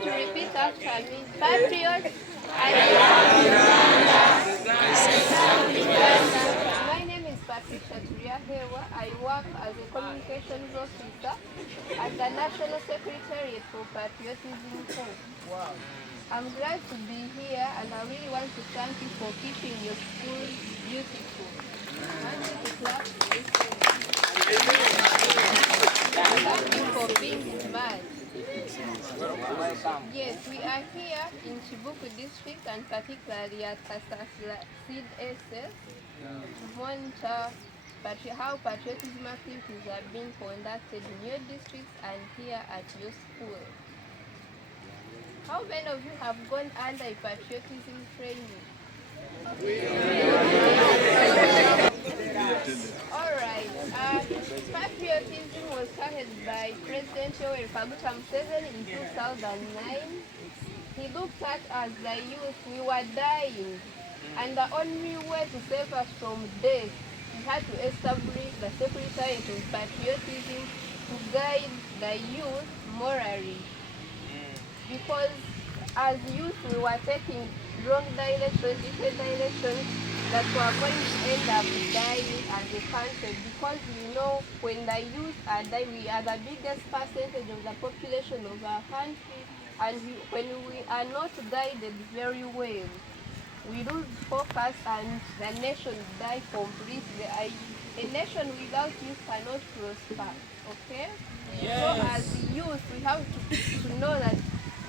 want to repeat after me. Patriot. My name is Patricia Froma. I work as a communications officer at the National Secretariat for Patriotism. Wow. I'm glad to be here, and I really want to thank you for keeping your school beautiful. Want you to clap for this. Thank you for being smart. Yes, we are here in Kibuku district, and particularly at Kasasira SS, to monitor how patriotism activities are being conducted in your districts and here at your school. How many of you have gone under a patriotism training? Alright, patriotism was started by President Yoweri Museveni in 2009. He looked at as the youth, we were dying, and the only way to save us from death, we had to establish the secretariat of patriotism to guide the youth morally. Because as youth we were taking wrong directions, different directions that were going to end up dying as a country. Because you know, when the youth are dying, we are the biggest percentage of the population of our country, and when we are not guided very well, we lose focus and the nation die completely. A nation without youth cannot prosper. Okay? Yes. So as youth, we have to know that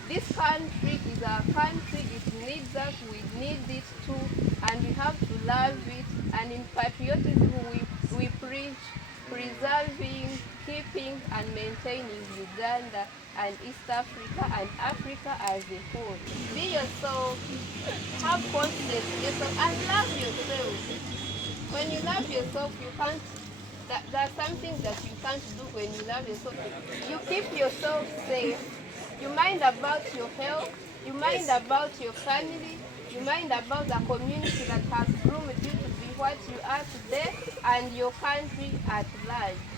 this country is our country, it needs us, we need it too, and we have to love it. And in patriotism, we preach preserving, keeping, and maintaining Uganda and East Africa and Africa as a whole. Be yourself, have confidence in yourself, and love yourself. When you love yourself, you can't. There are some things that you can't do when you love yourself. You keep yourself safe. You mind about your health, you mind about your family, you mind about the community that has groomed you to be what you are today, and your country at large.